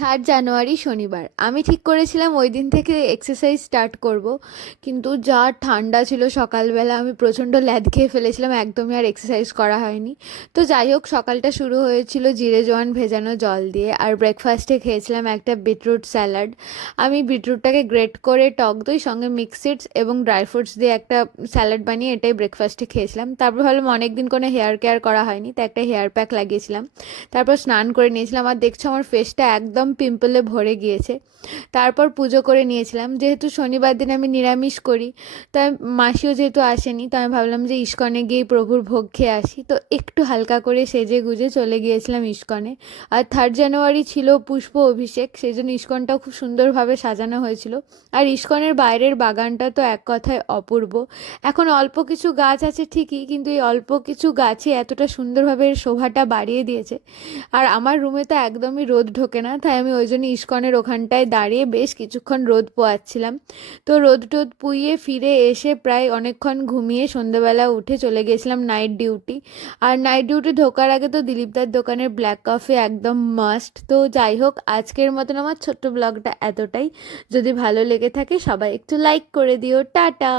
Third January শনিবার। আমি ঠিক করেছিলাম ওই দিন থেকে এক্সারসাইজ স্টার্ট করব, কিন্তু যা ঠান্ডা ছিল সকালবেলা, আমি প্রচণ্ড ল্যাদ খেয়ে ফেলেছিলাম, একদমই আর এক্সারসাইজ করা হয়নি। তো যাই হোক, সকালটা শুরু হয়েছিল জিরে জোয়ান ভেজানো জল দিয়ে, আর ব্রেকফাস্টে খেয়েছিলাম একটা বিটরুট স্যালাড আমি বিটরুটটাকে গ্রেট করে টক দই, সঙ্গে মিক্সিডস এবং ড্রাই ফ্রুটস দিয়ে একটা স্যালাড বানিয়ে এটাই ব্রেকফাস্টে খেয়েছিলাম। তারপর ভাবলাম অনেক দিন কোনো হেয়ার কেয়ার করা হয়নি, তো একটা হেয়ার প্যাক লাগিয়েছিলাম। তারপর স্নান করে নিয়েছিলাম, আর দেখছ আমার ফেসটা একদম পিম্পলে ভরে গিয়েছে। তারপর পুজো করে নিয়েছিলাম। যেহেতু শনিবার দিন আমি নিরামিষ করি, তাই মাসিও যেহেতু আসেনি তো আমি ভাবলাম যে ইস্কনে গিয়ে প্রভুর ভোগ খেয়ে আসি। তো একটু হালকা করে সেজে গুজে চলে গিয়েছিলাম ইস্কনে। আর থার্ড জানুয়ারি ছিল পুষ্প অভিষেক সেই জন্য ইস্কনটাও খুব সুন্দরভাবে সাজানো হয়েছিল। আর ইস্কনের বাইরের বাগানটা তো এক কথায় অপূর্ব। এখন অল্প কিছু গাছ আছে ঠিকই, কিন্তু এই অল্প কিছু গাছে এতটা সুন্দরভাবে শোভাটা বাড়িয়ে দিয়েছে। আর আমার রুমে তো একদমই রোদ ঢোকে না তাই আমি ওই জন্য ইস্কনের ওখানটায় দাঁড়িয়ে বেশ কিছুক্ষণ রোদ পোয়াচ্ছিলাম। তো রোদ টোদ পুইয়ে ফিরে এসে প্রায় অনেকক্ষণ ঘুমিয়ে সন্ধ্যেবেলা উঠে চলে গেছিলাম নাইট ডিউটি। আর নাইট ডিউটি ঢোকার আগে তো দিলীপদার দোকানের ব্ল্যাক কফি একদম মাস্ট। তো যাই হোক, আজকের মতন আমার ছোট্ট ব্লগটা এতটাই। যদি ভালো লেগে থাকে, সবাই একটু লাইক করে দিও। টাটা!